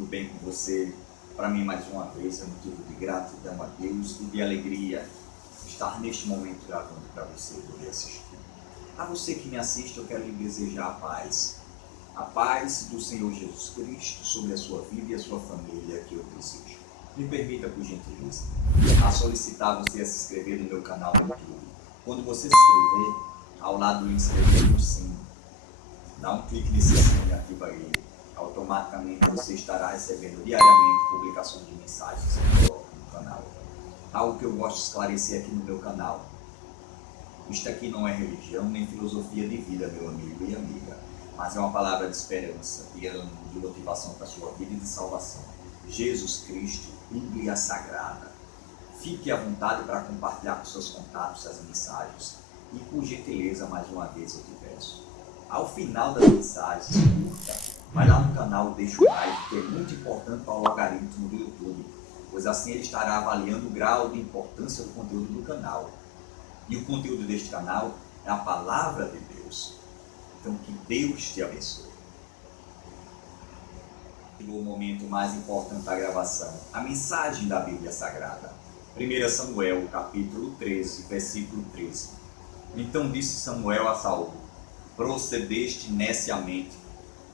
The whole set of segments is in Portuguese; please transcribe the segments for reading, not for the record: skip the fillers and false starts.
tudo bem com você? Para mim, mais uma vez, é motivo de gratidão a Deus e de alegria estar neste momento gravando para você poder assistir. A você que me assiste, eu quero lhe desejar a paz do Senhor Jesus Cristo sobre a sua vida e a sua família que eu desejo. Me permita, por gentileza, a solicitar você a se inscrever no meu canal no YouTube. Quando você se inscrever, ao lado do inscrever no sino, dá um clique nesse sino e ativa ele. Automaticamente você estará recebendo diariamente publicações de mensagens que eu coloco no canal. Algo que eu gosto de esclarecer aqui no meu canal. Isto aqui não é religião nem filosofia de vida, meu amigo e amiga, mas é uma palavra de esperança, de ânimo, de motivação para a sua vida e de salvação. Jesus Cristo, Bíblia Sagrada. Fique à vontade para compartilhar com seus contatos as mensagens. E por gentileza, mais uma vez eu te peço, ao final das mensagens, curta, vai lá no canal, deixa o like, que é muito importante para o algoritmo do YouTube, pois assim ele estará avaliando o grau de importância do conteúdo do canal. E o conteúdo deste canal é a palavra de Deus. Então que Deus te abençoe. Chegou o momento mais importante da gravação, a mensagem da Bíblia Sagrada. 1 Samuel, capítulo 13, versículo 13. Então disse Samuel a Saul: procedeste neciamente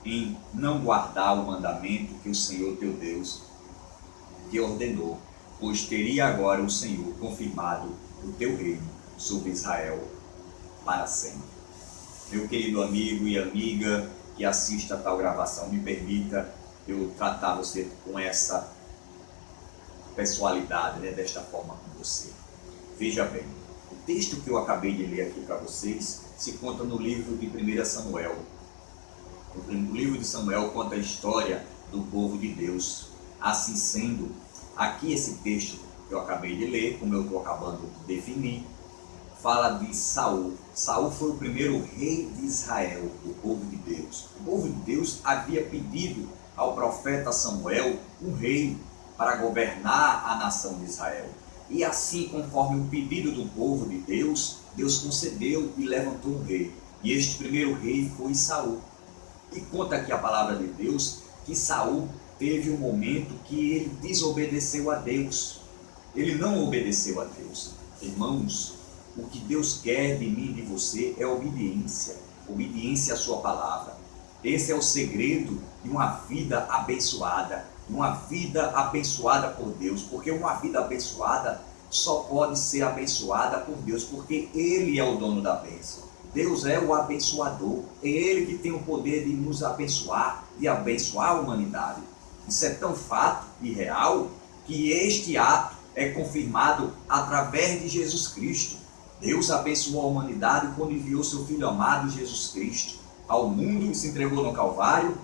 em não guardar o mandamento que o Senhor teu Deus te ordenou, pois teria agora o Senhor confirmado o teu reino sobre Israel para sempre. Meu querido amigo e amiga que assista a tal gravação, me permita eu tratar você com essa pessoalidade, desta forma com você. Veja bem, o texto que eu acabei de ler aqui para vocês se conta no livro de 1 Samuel. O livro de Samuel conta a história do povo de Deus. Assim sendo, aqui esse texto que eu acabei de ler, como eu estou acabando de definir, fala de Saul. Saul foi o primeiro rei de Israel, o povo de Deus. O povo de Deus havia pedido ao profeta Samuel um rei para governar a nação de Israel. E assim, conforme o pedido do povo de Deus, Deus concedeu e levantou um rei. E este primeiro rei foi Saul. E conta aqui a palavra de Deus que Saul teve um momento que ele desobedeceu a Deus. Ele não obedeceu a Deus. Irmãos, o que Deus quer de mim e de você é obediência. Obediência à sua palavra. Esse é o segredo de uma vida abençoada. Uma vida abençoada por Deus. Porque uma vida abençoada só pode ser abençoada por Deus. Porque Ele é o dono da bênção. Deus é o abençoador. É Ele que tem o poder de nos abençoar, de abençoar a humanidade. Isso é tão fato e real que este ato é confirmado através de Jesus Cristo. Deus abençoou a humanidade quando enviou seu Filho amado Jesus Cristo ao mundo e se entregou no Calvário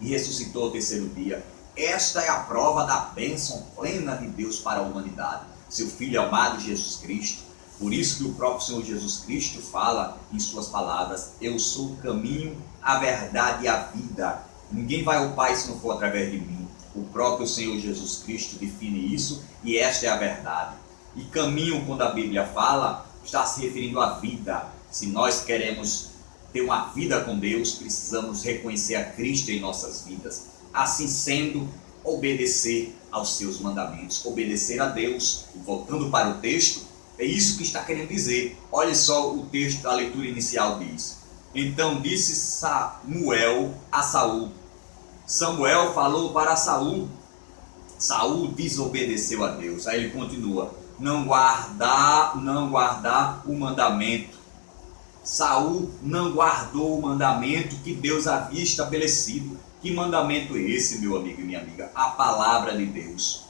e ressuscitou ao terceiro dia. Esta é a prova da bênção plena de Deus para a humanidade. Seu Filho amado Jesus Cristo. Por isso que o próprio Senhor Jesus Cristo fala em suas palavras: eu sou o caminho, a verdade e a vida. Ninguém vai ao Pai se não for através de mim. O próprio Senhor Jesus Cristo define isso e esta é a verdade. E caminho, quando a Bíblia fala, está se referindo à vida. Se nós queremos ter uma vida com Deus, precisamos reconhecer a Cristo em nossas vidas. Assim sendo, obedecer aos seus mandamentos, obedecer a Deus. E voltando para o texto, é isso que está querendo dizer. Olha só o texto da leitura inicial diz: então disse Samuel a Saul. Samuel falou para Saul. Saul desobedeceu a Deus. Aí ele continua: não guardar o mandamento. Saul não guardou o mandamento que Deus havia estabelecido. Que mandamento é esse, meu amigo e minha amiga? A palavra de Deus.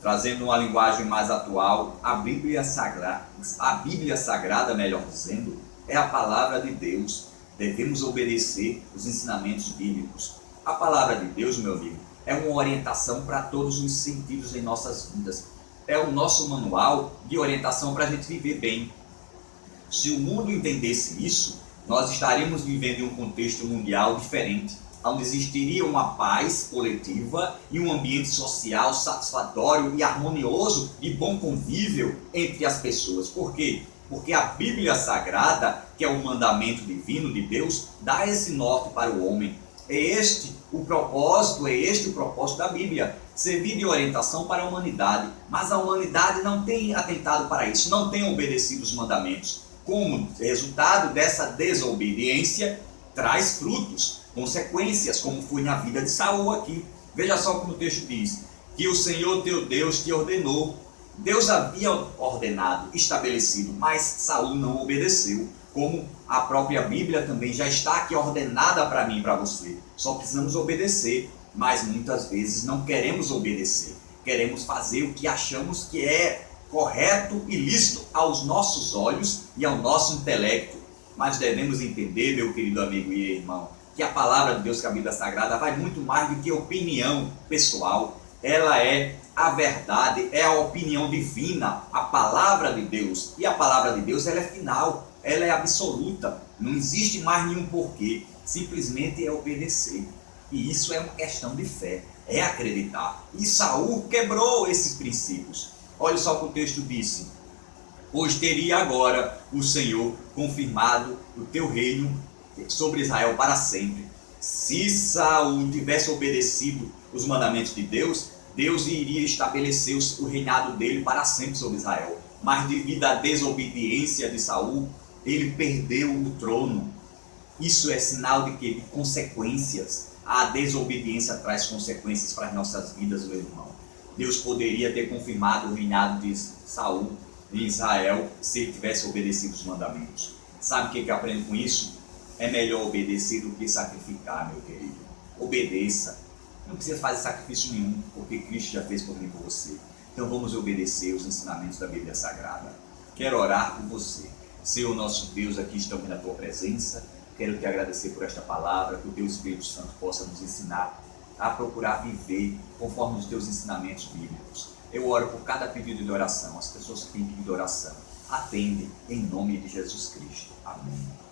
Trazendo uma linguagem mais atual, a Bíblia Sagrada, melhor dizendo, é a palavra de Deus. Devemos obedecer os ensinamentos bíblicos. A palavra de Deus, meu amigo, é uma orientação para todos os sentidos em nossas vidas. É o nosso manual de orientação para a gente viver bem. Se o mundo entendesse isso, nós estaríamos vivendo em um contexto mundial diferente, onde existiria uma paz coletiva e um ambiente social satisfatório e harmonioso e bom convívio entre as pessoas. Por quê? Porque a Bíblia Sagrada, que é o mandamento divino de Deus, dá esse norte para o homem. É este o propósito, da Bíblia, servir de orientação para a humanidade. Mas a humanidade não tem atentado para isso, não tem obedecido os mandamentos. Como resultado dessa desobediência, traz frutos, consequências, como foi na vida de Saul aqui. Veja só como o texto diz, que o Senhor teu Deus te ordenou. Deus havia ordenado, estabelecido, mas Saul não obedeceu. Como a própria Bíblia também já está aqui ordenada para mim e para você. Só precisamos obedecer, mas muitas vezes não queremos obedecer. Queremos fazer o que achamos que é correto e lícito aos nossos olhos e ao nosso intelecto. Mas devemos entender, meu querido amigo e irmão, que a palavra de Deus, que a Bíblia Sagrada, vai muito mais do que opinião pessoal. Ela é a verdade, é a opinião divina, a palavra de Deus. E a palavra de Deus, ela é final, ela é absoluta. Não existe mais nenhum porquê, simplesmente é obedecer. E isso é uma questão de fé, é acreditar. E Saul quebrou esses princípios. Olha só o que o texto disse: pois teria agora o Senhor confirmado o teu reino sobre Israel para sempre. Se Saul tivesse obedecido os mandamentos de Deus, Deus iria estabelecer o reinado dele para sempre sobre Israel. Mas devido à desobediência de Saul, ele perdeu o trono. Isso é sinal de que? De consequências. A desobediência traz consequências para as nossas vidas, meu irmão. Deus poderia ter confirmado o reinado de Saul em Israel se ele tivesse obedecido os mandamentos. Sabe o que eu aprendo com isso? É melhor obedecer do que sacrificar, meu querido. Obedeça. Não precisa fazer sacrifício nenhum, porque Cristo já fez por mim e por você. Então vamos obedecer os ensinamentos da Bíblia Sagrada. Quero orar por você. Senhor nosso Deus, aqui estamos na tua presença. Quero te agradecer por esta palavra, que o teu Espírito Santo possa nos ensinar a procurar viver conforme os teus ensinamentos bíblicos. Eu oro por cada pedido de oração, as pessoas que têm pedido de oração. Atende em nome de Jesus Cristo. Amém.